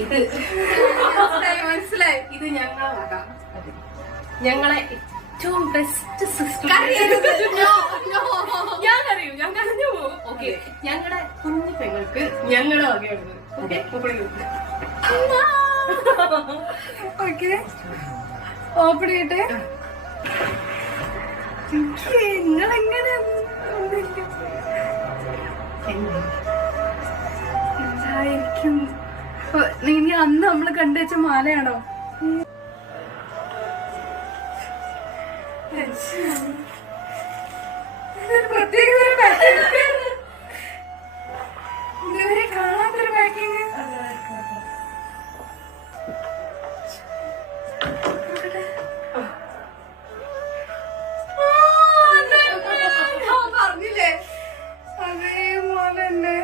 ഇത് മനസ്സിലായി. ഇത് ഞങ്ങളാകാം. ഞങ്ങളെ ഏറ്റവും ബെസ്റ്റ് സിസ്റ്റർ. ഞാൻ അറിയൂ, ഞാൻ കരഞ്ഞു പോകും. ഓക്കെ, ഞങ്ങളുടെ കുഞ്ഞു പെങ്ങൾക്ക് ഞങ്ങളെ വകയുള്ളത്. ഓക്കെ, ഓക്കെ, ഓപ്പൺ ചെയ്യട്ടെ. നിങ്ങളെങ്ങനെ എന്തായിരിക്കും? നീ അന്ന് നമ്മള് കണ്ടുവച്ച മാലയാണോ? പ്രത്യേക ഇതുവരെ കാണാത്തൊരു പാക്കിങ്. പറഞ്ഞില്ലേ അതേ മാല തന്നെ.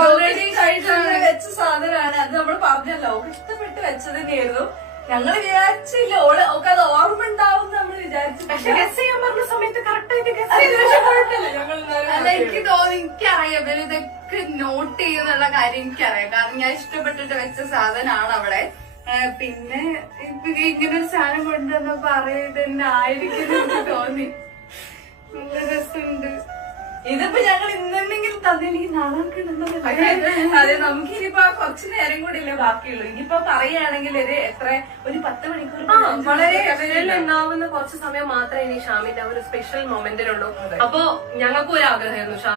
ഓൾറെഡി കഴിച്ചു വെച്ച സാധനമാണ് അത്. നമ്മൾ പറഞ്ഞല്ലോ ഇഷ്ടപ്പെട്ട് വെച്ചത് തന്നെയായിരുന്നു. ഞങ്ങള് വിചാരിച്ചില്ല ഓൾക്ക് അത് ഓർമ്മ ഉണ്ടാവും നമ്മൾ വിചാരിച്ചു. പക്ഷെ ഗസ് ചെയ്യാൻ പറഞ്ഞ സമയത്ത് കറക്റ്റ് ആയിട്ട് ഗസ് അല്ല, എനിക്ക് തോന്നി, എനിക്കറിയാം ഇതൊക്കെ നോട്ട് ചെയ്യുന്നുള്ള കാര്യം എനിക്കറിയാം. കാരണം ഞാൻ ഇഷ്ടപ്പെട്ടിട്ട് വെച്ച സാധനമാണ് അവിടെ. പിന്നെ ഇപ്പൊ ഇങ്ങനെ ഒരു സാധനം കൊണ്ടുവന്നപ്പോ അറിയാം തന്നെ ആയിരിക്കും എനിക്ക് തോന്നി. നല്ല രസമുണ്ട്. ഇതിപ്പോ ഞങ്ങൾ ഇന്നെന്തെങ്കിലും തന്നെനിക്ക് നാളെ കിട്ടുന്നത്. അതെ, നമുക്ക് ഇനിയിപ്പോ കുറച്ചു നേരം കൂടി ഇല്ലേ ബാക്കിയുള്ളൂ. ഇനിയിപ്പോ പറയുകയാണെങ്കിൽ ഒരു 10 മണിക്കൂർ വളരെ ഉണ്ടാവുന്ന കുറച്ച് സമയം മാത്രമേ ഇനി ഷാമിന്റെ ഒരു സ്പെഷ്യൽ മൊമെന്റിനുള്ളൂ. അപ്പൊ ഞങ്ങൾക്കും ഒരു ആഗ്രഹമായിരുന്നു